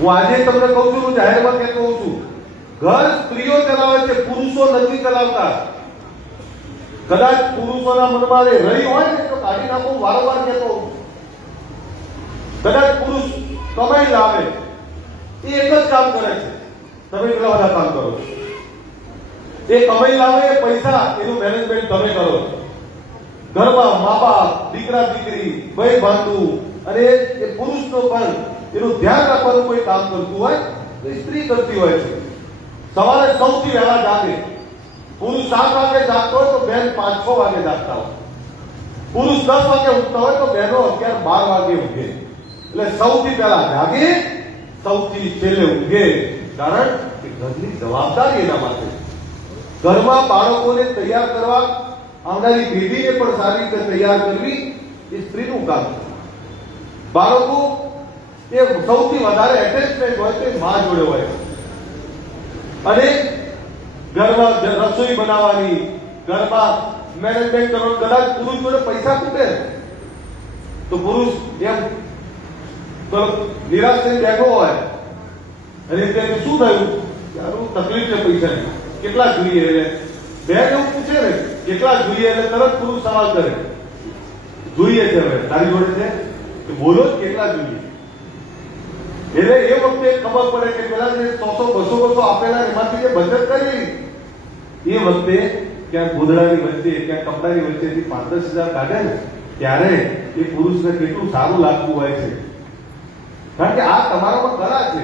હું આજે તમને કહું છું, હું જાહેરમાં કહેતો હોઉં છું, ઘર સ્ત્રીઓ ચલાવે છે, પુરુષો નથી ચલાવતા. કદાચ પુરુષોના મનમાં એ રહી હોય ને તો કાઢી નાખો. વારંવાર કહેતો હોઉં છું, કદાચ પુરુષ કમાઈ લાવે, એ એક જ કામ કરે છે, તમે કેટલા બધા કામ કરો છો. એ કમાઈ લાવે એ પૈસા, એનું મેનેજમેન્ટ તમે કરો છો. ઘરમાં મા બાપ, દીકરા દીકરી, ભાઈ ભાંડુ અને એ પુરુષનો પણ એનું ધ્યાન રાખવાનું કોઈ કામ કરતું હોય તો સ્ત્રી કરતી હોય છે. સવારે સૌથી વહેલા જાગે. પુરુષ 7 વાગે જાગતો હોય તો બહેન 5-6 વાગે જાગતા હોય. પુરુષ 10 વાગે ઉઠતા હોય તો બહેનો 11-12 વાગે ઉઠે. એટલે સૌથી પહેલા જાગે, સૌથી છેલ્લે ઊંઘે. કારણ કે ઘરની જવાબદારી એના માટે. ઘરમાં બાળકોને તૈયાર કરવા, આવનારી પેઢીને પણ સારી રીતે તૈયાર કરવી એ સ્ત્રીનું કામ છે. બાળકો એ સૌથી વધારે એટેચમેન્ટ હોય તો મા જોડે હોય. અને ઘરમાં રસોઈ બનાવવાની, ઘરમાં મેનેજમેન્ટ કરવાનું. કદાચ પુરુષ જોડે પૈસા ખૂટે તો પુરુષ એમ નિરાશ થઈને બેઠો હોય અને તેને શું થયું, યારું તકલીફ છે પૈસાની, કેટલા જોઈએ? એટલે બેન એવું પૂછે ને કેટલા જોઈએ એટલે તરત પુરુષ સવાલ કરે, જોઈએ છે હવે તારી જોડે છે કે બોલો જ કેટલા જોઈએ. એટલે એ વખતે ખબર પડે કે પેલા જે 100-200 આપેલા એમાંથી જે બચત કરી એ વખતે ક્યાંક ગોદડાની વચ્ચે, ક્યાંક કપડાની વચ્ચેથી 5-10 હજાર કાઢે ને ત્યારે એ પુરુષને કેટલું સારું લાગતું હોય છે. કારણ કે આ તમારામાં કલા છે.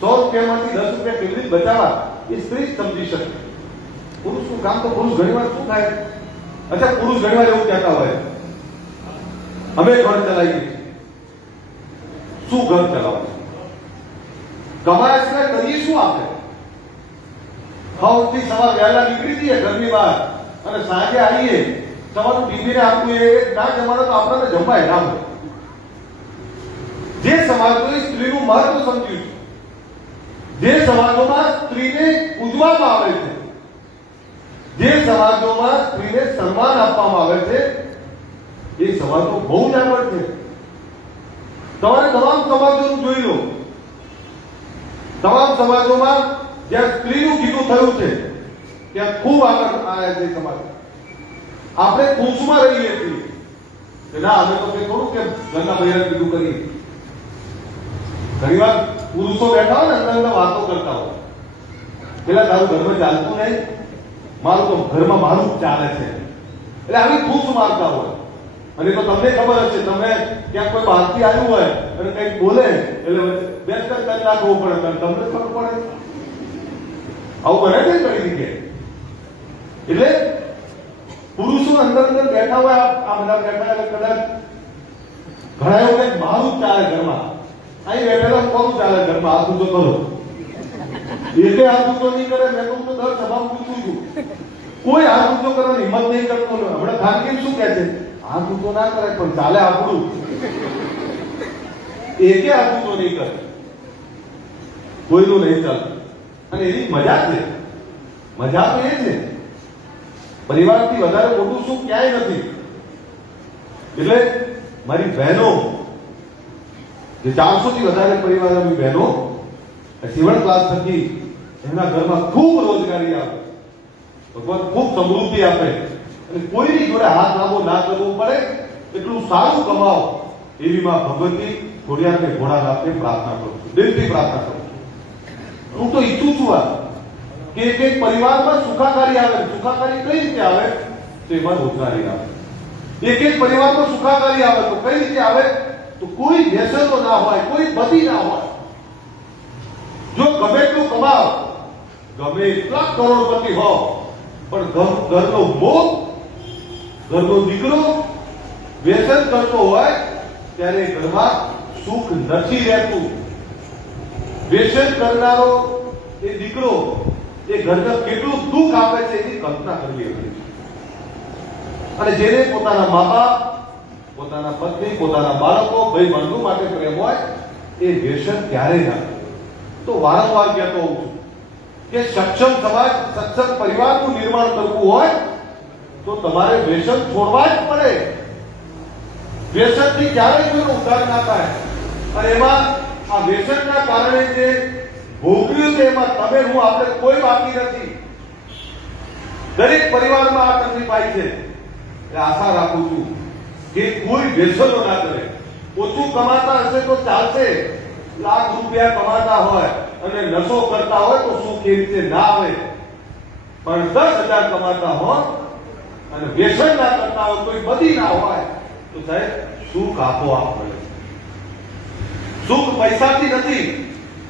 100 રૂપિયામાંથી 10 રૂપિયા કેવી રીતે બચાવવા એ સ્ત્રી જ સમજી શકે. પુરુષનું કામ તો પુરુષ ઘણીવાર શું થાય? અચ્છા, પુરુષ ઘણીવાર એવું કહેતા હોય, અમે ઘર ચલાવીએ. શું ઘર ચલાવો? કમાયા સિવાય કરીએ શું આપણે? સૌથી સવાર વહેલા નીકળી જઈએ ઘરની બહાર અને સાંજે આવીએ, સવારનું ટીવીને આપવું એ ના જમાડો તો આપણને જમાય ના હોય. જે સમાજમાં સ્ત્રીનું મહત્વ સમજ્યું છે, જે સમાજોમાં સ્ત્રીને પૂજવામાં આવે છે, જે સમાજોમાં સ્ત્રીને સન્માન આપવામાં આવે છે, એ સમાજો બહુ જ આગળ છે. તમારે તમામ સમાજોનું જોઈ લો. તમામ સમાજોમાં જ્યાં સ્ત્રીનું કીધું થયું છે ત્યાં ખૂબ આગળ આવ્યા છે સમાજ. આપણે પૂછમાં રહીએ છીએ કે ના, અમે તો કંઈ થોડું કે ઘરના બૈરા કીધું કરીએ. ઘણીવાર પુરુષો બેઠા હોય ને અંદર વાતો કરતા હોય, પેલા તારું ઘરમાં ચાલતું નહીં, મારું તો ઘરમાં મારું જ ચાલે છે. એટલે આવી પૂછ મારતા હોય. અને તો તમને ખબર હશે, તમે ક્યાંક કોઈ બહારથી આવ્યું હોય અને કંઈક બોલે એટલે બેસ્ટ કરી નાખવું પડે. તમને ખબર પડે આવું બને છે ઘણી જગ્યાએ. એટલે પુરુષો અંદર અંદર બેઠા હોય, આ બધા બેઠા એટલે કદાચ ઘણા એવું કંઈક મારું જ ચાલે ઘરમાં. અહીં બેઠેલા કોનું ચાલે ઘરમાં? હાથ ઊંચો કરો. એટલે હાથ ઊંચો નહીં કરે. મેં તો દર સભામાં પૂછું છું, કોઈ હાથ ઊંચો કરવાની હિંમત નહીં કરતો. હમણાં ખાનગી શું કહે છે, હાથ ઊંચો ના કરે પણ ચાલે આપણું. એકે હાથ ઊંચો નહીં કરે, કોઈનું નહીં ચાલે. અને એની મજા છે. મજા તો એ છે, પરિવારથી વધારે મોટું સુખ ક્યાંય નથી. એટલે મારી બહેનો, જે 400 થી વધારે પરિવારની બહેનો સીવણ ક્લાસ થકી એમના ઘરમાં ખૂબ રોજગારી આપે, ભગવાન ખૂબ સમૃદ્ધિ આપે અને કોઈની જોડે હાથ લાંબો ના કરવો પડે, એટલું સારું કમાવો એવી માં ભગવતી ખોડિયારને ભોળાનાથને પ્રાર્થના કરું છું, દિલથી પ્રાર્થના કરું છું. હું તો ઈચ્છું છું કે એક પરિવારમાં સુખાકારી આવે. સુખાકારી કઈ રીતે આવે? તો એમાં રોજગારી આવે. એક પરિવારમાં સુખાકારી આવે તો કઈ રીતે આવે? તો કોઈ વ્યસનો ના હોય, કોઈ બધી ના હોય. જો ગમે એટલું કમાવ, ગમે એટલા કરોડપતિ હો, પણ ઘરનો મોહ, ઘરનો દીકરો વ્યસન કરતો હોય ત્યારે ઘરમાં સુખ નથી રહેતું. વ્યસન કરનારો એ દીકરો એ ઘરને કેટલું દુઃખ આપે છે એની કલ્પના કરવી હતી. અને જેને પોતાના મા બાપ, પોતાના પત્ની, પોતાના બાળકો, ભાઈ બંધુ માટે પ્રેમ હોય એ વ્યસન ક્યારેય ના. તો વારંવાર કહેતો હોઉં છું કે સક્ષમ સમાજ, સક્ષમ પરિવારનું નિર્માણ કરવું હોય તો તમારે વ્યસન છોડવા જ પડે. વ્યસનથી ક્યારેય કોઈનો ઉદ્ધાર ના થાય. અને એમાં આ વ્યસનના કારણે જે ભોગવ્યું છે એમાં તમે હું આપણે કોઈ બાકી નથી. દરેક પરિવારમાં આ તકલીફ આવી છે. એટલે આશા રાખું છું કે કોઈ વ્યસનો ના કરે. ઓછું કમાતા હશે તો ચાલશે, લાખ રૂપિયા કમાતા હોય અને નશો કરતા હોય તો શું કેવી રીતે ના આવે, પણ 10,000 કમાતા હોય અને વ્યસન ના કરતા હોય, કોઈ બધી ના હોય તો સાહેબ સુખ આપો આપ મળે. સુખ પૈસાથી નથી,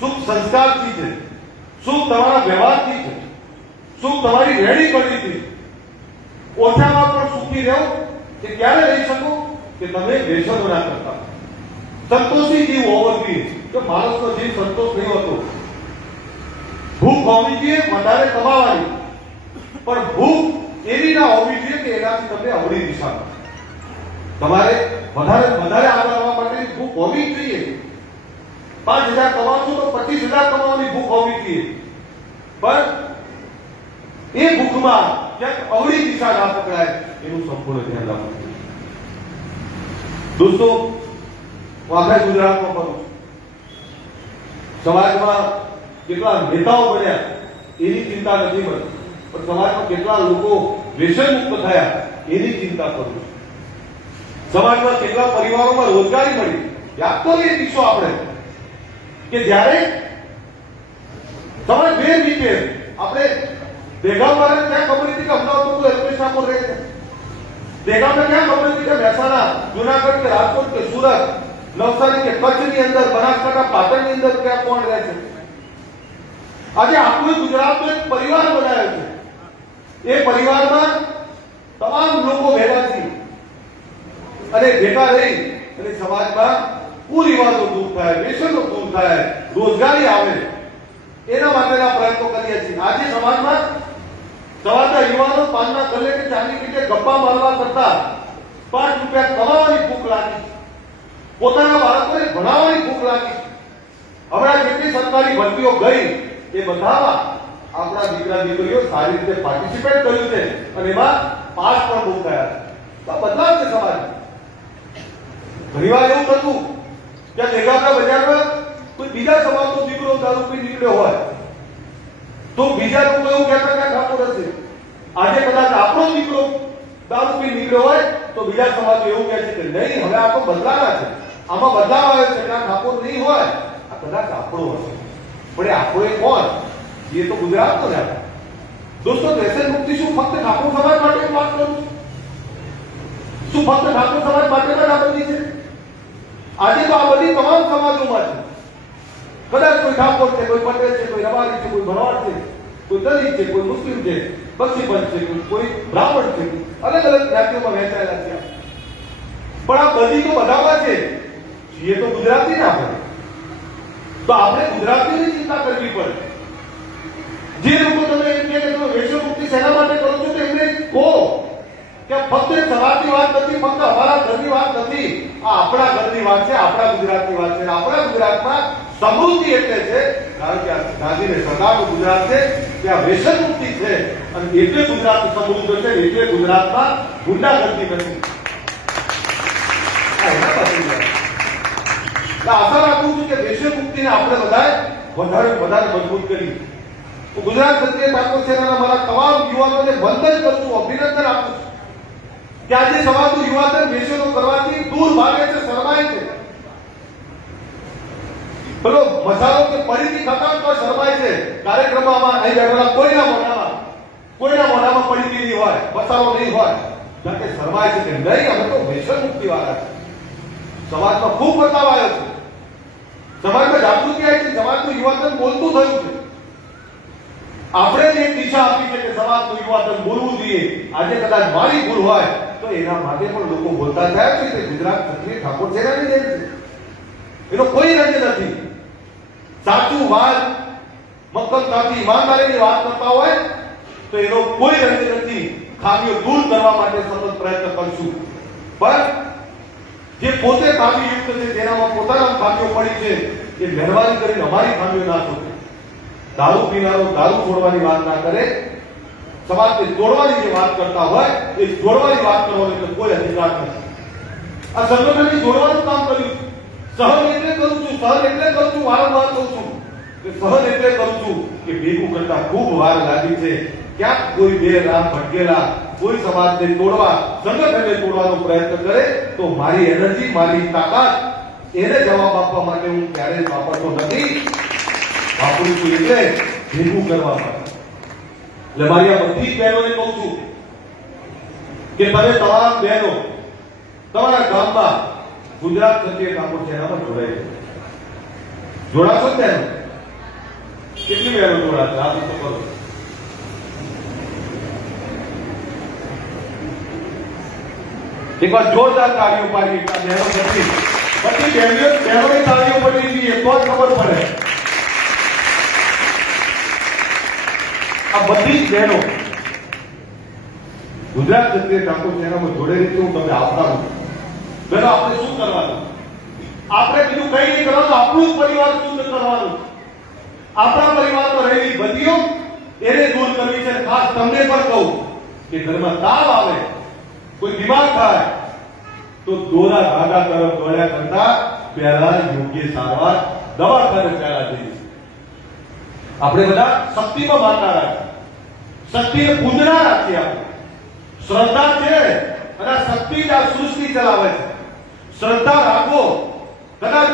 સુખ સંસ્કારથી છે, સુખ તમારા વ્યવહારથી છે, સુખ તમારી રેડી પડવીથી. ઓછામાં પણ સુખી રહો કે ક્યારે રહી શકો કે તમે વ્યસનો ના કરતા. સંતોષી જીવ હોવો જોઈએ કે માણસનો જીવ સંતોષ નહીં હોતો. ભૂખ હોવી જોઈએ વધારે કમાવાની, પણ ભૂખ એવી ના હોવી જોઈએ કે એનાથી તમને અવળી દિશામાં. તમારે વધારે વધારે આગળ આવવા માટેની ભૂખ હોવી જોઈએ. 5,000 કમાવશો તો 25,000 કમાવાની ભૂખ હોવી જોઈએ, પણ એ ભૂખમાં ક્યાંક અવળી દિશા ના પકડાય એનું સંપૂર્ણ ધ્યાન રાખવું. દોસ્તો, હું આખા ગુજરાતમાં ફરું છું. સમાજમાં કેટલા નેતાઓ બન્યા એની ચિંતા નથી મને, પણ સમાજમાં કેટલા લોકો વ્યસન મુક્ત થયા એની ચિંતા કરું છું. સમાજમાં કેટલા પરિવારોમાં રોજગારી મળી, યાદ તો એ દિવસો આપણે કે જ્યારે સમાજ વેર વિખેર. આપણે દેગામવાળાને ક્યાં ખબર હતી કે અમદાવાદ કોઈ અલ્પેશ ઠાકોર રહે છે? દેગામને ક્યાં ખબર હતી કે મહેસાણા, જુનાગઢ કે રાજકોટ કે સુરત, નવસારી કે કચ્છની અંદર, બનાસકાંઠા, પાટણની અંદર ક્યાં કોણ રહે છે? આજે આપણું ગુજરાતનો એક પરિવાર બનાવ્યો છે. એ પરિવારમાં તમામ લોકો ભેગા છે અને ભેગા રહી અને સમાજમાં કુરિવાજો દૂર થાય, વ્યસનો દૂર થાય, રોજગારી આવે, એના માટેના પ્રયત્નો કરીએ છીએ. આજે સમાજના યુવાનો પાનના ગલે કે ચાની પીઠે ગપ્પા મારવા કરતા 5 રૂપિયા કમાવાની ભૂખ લાગી, પોતાના બાળકોને ભણાવવાની ભૂખ લાગી. હમણાં જેટલી સરકારી ભરતીઓ ગઈ એ બધામાં આપણા દીકરા દીકરીઓ સારી રીતે પાર્ટિસિપેટ કર્યું છે અને એમાં પાસ પણ બહુ થયા છે. તો બદલાવ છે સમાજ. ઘણીવાર એવું થતું કે દેગામના બજારમાં કોઈ બીજા સમાજનો દીકરો દારૂ પી નીકળ્યો હોય તો બીજા લોકો એવું કહેતા કે ઠાકોર હશે. આજે કદાચ આપણો દીકરો દારૂ પી નીકળ્યો હોય તો બીજા સમાજ એવું કહે છે કે નહીં, હવે આ તો બદલાના છે, આમાં બદલાવ આવે છે, આ ઠાકોર નહીં હોય, આ કદાચ આપણો હશે. પણ આપણો એ કોણ? એ તો ગુજરાતનો છે. દોસ્તો, વ્યસન મુક્તિ શું ફક્ત ઠાકોર સમાજ માટે વાત કરું છું? શું ફક્ત ઠાકોર સમાજ માટે જ આ બધી છે? આજે તો આ બધી તમામ સમાજોમાં છે. કદાચ કોઈ ઠાકોર છે, કોઈ પટેલ છે, કોઈ રબારી છે, કોઈ ભરવાડ છે, કોઈ દલિત છે, કોઈ મુસ્લિમ છે, બક્ષીપંચ છે, કોઈ બ્રાહ્મણ છે, અલગ અલગ જ્ઞાતિઓમાં વહેંચાયેલા છે. પણ આ બધી તો બધામાં છે. એ તો ગુજરાતી ના પડે તો આપણે ગુજરાતીની ચિંતા કરવી પડે. જે લોકો તમે એમ કે તમે વ્યસન મુક્તિ શેના માટે કરો છો તો એમને કહો કે ફક્ત સમાજની વાત નથી, ફક્ત અમારા ઘરની વાત નથી, આ આપણા ઘરની વાત છે, આપણા ગુજરાતની વાત છે. આપણા ગુજરાતમાં સમૃદ્ધિ એટલે છે કારણ કે ગાંધીને સરકારનું ગુજરાત છે, ત્યાં વ્યસન મુક્તિ છે અને એટલે ગુજરાત સમૃદ્ધ છે, એટલે ગુજરાતમાં ગુંડાગર્દી નથી. આશા રાખું છું કે વ્યસન મુક્તિને આપણે વધારે મજબૂત કરી. હું ગુજરાત ક્ષત્રિય ઠાકોર સેનાના મારા તમામ યુવાનોને વંદન કરું છું, અભિનંદન આપું છું કે આજે સમાજનું યુવાધન વ્યસનો કરવાથી દૂર ભાગે છે, શરમાય છે. પેલો મસાલો કે પડીથી ખતમ તો શરમાય છે. કાર્યક્રમમાં અહીં બેઠેલા કોઈના મોઢામાં પડી નહીં હોય, મસાલો નહીં હોય, કારણ કે શરમાય છે કે નહીં, અમે તો વ્યસન મુક્તિ વાળા છે. સમાજમાં ખૂબ બદલાવ આવ્યો છે, સમાજમાં જાગૃતિ આવી છે, સમાજનું યુવાધન બોલતું થયું છે. આપણે જે દિશા આપી છે કે સમાજનું યુવાધન બોલવું જોઈએ, આજે કદાચ મારી ભૂલ હોય તો એના માટે પણ લોકો બોલતા થયા છે. તે ગુજરાત ક્ષત્રિય ઠાકોર સેનાની દેન છે, એનો કોઈ રંજ નથી. સાચું વાત, મક્કમતાથી, ઈમાનદારીની વાત કરતા હોય તો એનો કોઈ રંજ નથી. ખામીઓ દૂર કરવા માટે સતત પ્રયત્ન કરશું. પણ જે પોતે ખામીયુક્ત છે, જેનામાં પોતાના ખામીઓ પડી છે, એ મહેરબાની કરીને અમારી ખામીઓ ના શોધે. દારૂ પીનારો દારૂ છોડવાની વાત ના કરે, સમાજને તોડવાની જે વાત કરતા હોય એ જોડવાની વાત કરવાનો એટલે કોઈ અધિકાર નથી. આ સંગઠનને જોડવાનું કામ કર્યું. સહન એટલે કરું છું, વારંવાર કહું છું, સહન એટલે કરું છું કે ભેગું કરતા ખૂબ વાર લાગી છે. ક્યાંક કોઈ બે રાહ ભટકેલા, કોઈ સમાજને તોડવા, સંગઠનને તોડવાનો પ્રયત્ન કરે તો મારી એનર્જી, મારી તાકાત એને જવાબ આપવા માટે હું ક્યારેય વાપરતો નથી. વાપરું છું એટલે ભેગું કરવા માટે. એટલે મારી આ બધી બહેનોને કહું છું કે તમે તમામ બહેનો તમારા ગામમાં ગુજરાત ક્ષત્રિય ઠાકોર સેનામાં જોડાઈ જોડાશો ને? કેટલી બહેનો જોડાશે? આ તો કરો. એક વાર જોરદાર તાળીઓ પાડી. બહેનો બધી બહેનોની તાળીઓ પડવી જોઈએ તો જ ખબર પડે. આ બધી જ બહેનો ગુજરાત ક્ષત્રિય ઠાકોર સેનામાં જોડેલી છે. હું તમને આપતા છું. બહેનો, આપણે શું કરવાનું? આપણે બીજું કઈ નહીં કરવાનું, આપણું જ પરિવાર શુદ્ધ કરવાનું. આપણા પરિવારમાં રહેલી બદીઓ એને દૂર કરવી છે. ખાસ તમને પણ કહું કે ઘરમાં તાવ આવે, કોઈ બીમાર થાય તો દોરા ધાગા તરફ દોડ્યા કરતા પહેલા યોગ્ય સારવાર દવાખાને પહેલા જઈએ. આપણે બધા શક્તિમાં માનતા રાખીએ, શક્તિને પૂજના રાખીએ. આપણે શ્રદ્ધા છે અને શક્તિ જ આ સૃષ્ટિ ચલાવે છે. શ્રદ્ધા રાખો. કદાચ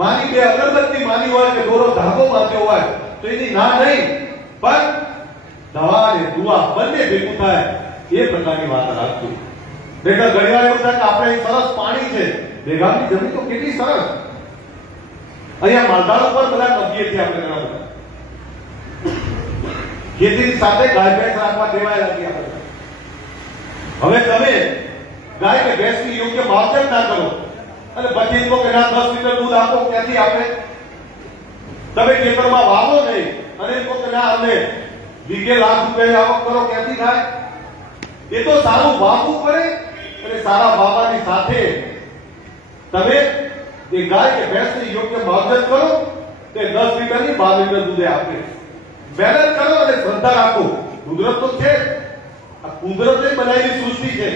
માની બે અગરબત્તી માની હોય કે દોરો ધાગો બાંધ્યો હોય તો એની ના નહીં, પણ દવા અને દુઆ બંને ભેગું થાય એ પ્રકારની વાત રાખજો. નહીંતર ઘણી વાર એવું થાય કે આપણે સરસ પાણી છે, ભેગામની જમીન તો કેટલી સરસ, અહીંયા માલધાર ઉપર બધા નદીએ છે. આપણે ઘણા બધા ખેતીની સાથે ગાય ભેંસ રાખવા ટેવાયેલા છીએ આપણે. હવે તમે ગાય કે ભેંસની યોગ્ય માવજત ના કરો અને પછી કહો કે ના 10 લીટર દૂધ આપો, ક્યાંથી આપે? તમે ખેતરમાં વાવો નહીં અને કહો કે ના અમને વીઘે લાખ રૂપિયાની આવક કરો, ક્યાંથી થાય? એ તો સારું વાવવું પડે અને સારા વાવવાની સાથે તમે એ ગાય કે ભેંસની યોગ્ય માવજત કરો તે 10 લીટરની 12 લીટર દૂધ આપે. મહેનત કરો અને શ્રદ્ધા રાખો. કુદરત તો છે, આ કુદરતે બનાવેલી સૃષ્ટિ છે.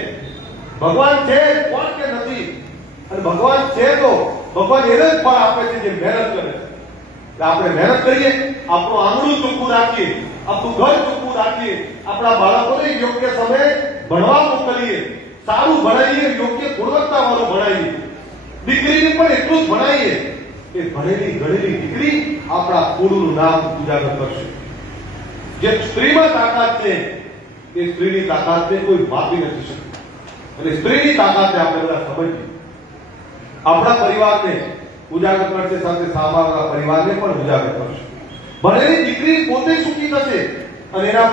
ભગવાન છે કોણ કે નથી? અને ભગવાન છે તો ભગવાન એને જ ફળ આપે છે જે મહેનત કરે. એટલે આપણે મહેનત કરીએ, આપણું આંગણું ચોખ્ખું રાખીએ, આપણું ઘર ચોખ્ખું રાખીએ, આપણા બાળકોને યોગ્ય સમયે ભણવા મોકલીએ, સારું ભણાવીએ, યોગ્ય ગુણવત્તાવાળું ભણાવીએ. દીકરીને પણ એટલું જ ભણાવીએ કે ભણેલી ગણેલી દીકરી આપણા કુળનું નામ ઉજાગર કરશે. જે સ્ત્રીમાં તાકાત છે એ સ્ત્રીની તાકાતને કોઈ માપી નથી શકતું. અને સ્ત્રીની તાકાતને આપણે બધા સમજીએ. આપણા પરિવારને ઉજાગર કરશે, સાથે સામાના પરિવારને પણ ઉજાગર કરશે. ભણેલી દીકરી પોતે સુખી થશે અને એના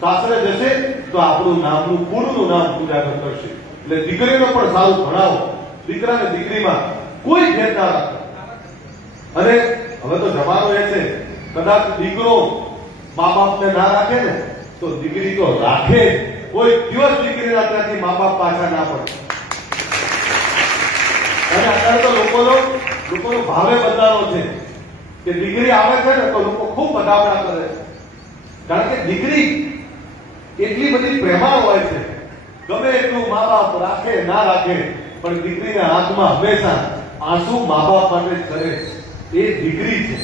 સાસરે જશે તો આપણું નામનું કુળનું નામ ઉજાગર કરશે. એટલે દીકરીને પણ સારું ભણાવો. દીકરાને દીકરીમાં કોઈ ભેદ ના રાખો. અને હવે તો જમાનો એ છે, કદાચ દીકરો મા બાપને ના રાખે ને તો દીકરી તો રાખે. કોઈ દિવસ દીકરીના ત્યાંથી મા બાપ પાછા ના પડે. અને અત્યારે તો લોકોનો ભાવે બદલાનો છે કે દીકરી આવે છે ને તો લોકો ખૂબ વધામણા કરે છે. કારણ કે દીકરી એટલી બધી પ્રેમાળ હોય છે. ગમે એટલું મા બાપ રાખે ના રાખે પણ દીકરીના આંખમાં હંમેશા આંસુ મા બાપ માટે જ કરે. એ દીકરી છે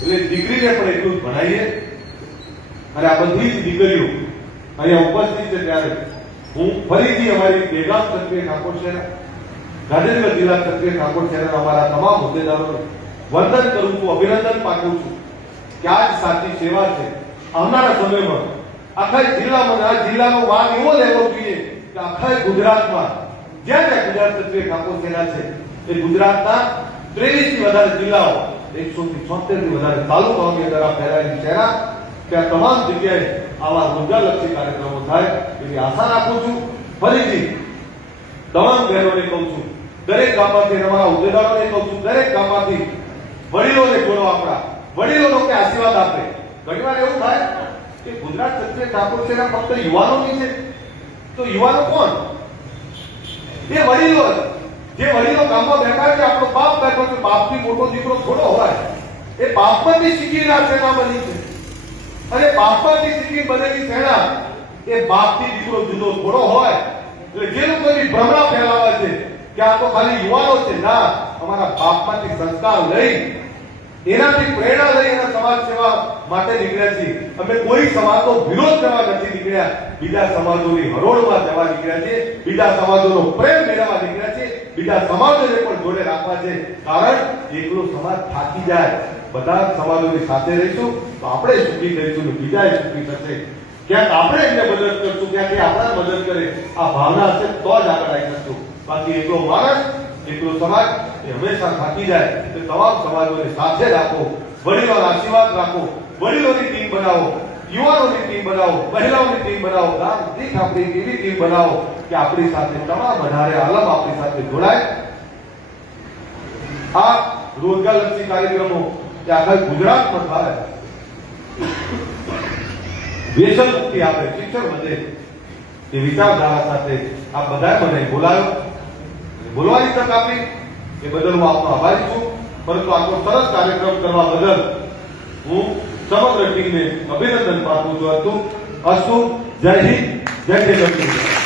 એટલે દીકરીને પણ એટલું જ ભણાવીએ. અને આ બધી જ દીકરીઓ અહીંયા ઉપસ્થિત છે ત્યારે હું ફરીથી અમારી બેગામ ક્ષત્રિય ઠાકોર સેના, ગાંધીનગર જિલ્લા ક્ષત્રિય ઠાકોર સેનાના અમારા તમામ હોદ્દેદારોને વંદન કરું છું, અભિનંદન પાઠવું છું કે આ જ સાચી સેવા છે. આવનારા સમયમાં આખા જિલ્લામાં આ જિલ્લાનો વાગ એવો લેવો જોઈએ કે આખા ગુજરાતમાં જ્યાં જ્યાં ગુજરાત ક્ષત્રિય ઠાકોર સેના છે એ ગુજરાતના 23 થી વધારે જિલ્લાઓ, 176 થી વધારે તાલુકાઓની અંદર આ ફેલાયેલી સેના, ત્યાં તમામ જગ્યાએ આવા રોજગારલક્ષી કાર્યક્રમો થાય એવી આશા રાખું છું. ફરીથી તમામ બહેનોને કહું છું, દરેક ગામમાંથી અમારા હોદ્દેદારોને કહું છું, દરેક ગામમાંથી વડીલોને જોડો. આપણા વડીલોનો કે આશીર્વાદ આપે. ઘણીવાર એવું થાય કે ગુજરાત ક્ષત્રિય ઠાકોર સેના ફક્ત યુવાનોની છે તો યુવાનો કોણ? એ વડીલો. જે વડીલો ગામમાં બેઠા છે, આપણો બાપ બેઠો છે, બાપથી મોટો દીકરો થોડો હોય. એ બાપમાંથી શીખીને આ સેના બની છે અને બાપમાંથી શીખી બનેલી સેના એ બાપથી દીકરો જુદો થોડો હોય. એટલે જે લોકોની ભ્રમણા ફેલાવે છે કે આ તો ખાલી યુવાનો છે, ના, અમારા બાપમાંથી સંસ્કાર લઈ એનાથી પ્રેરણા લઈ અને સમાજ સેવા માટે નીકળ્યા છીએ. અમે કોઈ સમાજનો વિરોધ કરવા નથી નીકળ્યા, બીજા સમાજોની હરોળમાં જવા નીકળ્યા છીએ, બીજા સમાજોનો પ્રેમ મેળવવા નીકળ્યા છીએ, બીજા સમાજોને પણ જોડે રાખવા છે. કારણ એકલો સમાજ થાકી જાય, બધા સમાજોની સાથે રહીશું તો આપણે સુખી થઈશું ને બીજા સુખી થશે. ક્યાંક આપણે એમને મદદ કરશું, ક્યાંક એ આપણા મદદ કરે, આ ભાવના હશે તો જ આગળ આવી શકશું. બાકી એકલો માણસ, એકલો સમાજ એ હંમેશા થાકી જાય. તો તમામ સમાજોને સાથે રાખો, વડીલોના આશીર્વાદ રાખો, વડીલોની ટીમ બનાવો, યુવાનોની ટીમ બનાવો, મહિલાઓની ટીમ બનાવો, ગામ દીઠ આપણી એવી ટીમ બનાવો કે આપણી સાથે તમામ વધારે આલમ આપણી સાથે જોડાય. આ રોજગારલક્ષી કાર્યક્રમો એ આખા ગુજરાતમાં થાય, વ્યસન મુક્તિ આપે, શિક્ષણ વધે એ વિચારધારા સાથે આ બધાએ મને બોલાયો, બોલવાની તક આપી એ બદલ હું આપનો આભારી છું. પરંતુ આટલો સરસ કાર્યક્રમ કરવા બદલ હું સમગ્ર ટીમને અભિનંદન પાઠવું છું. અસ્તુ, જય હિન્દ, જય જય ગણપતિ.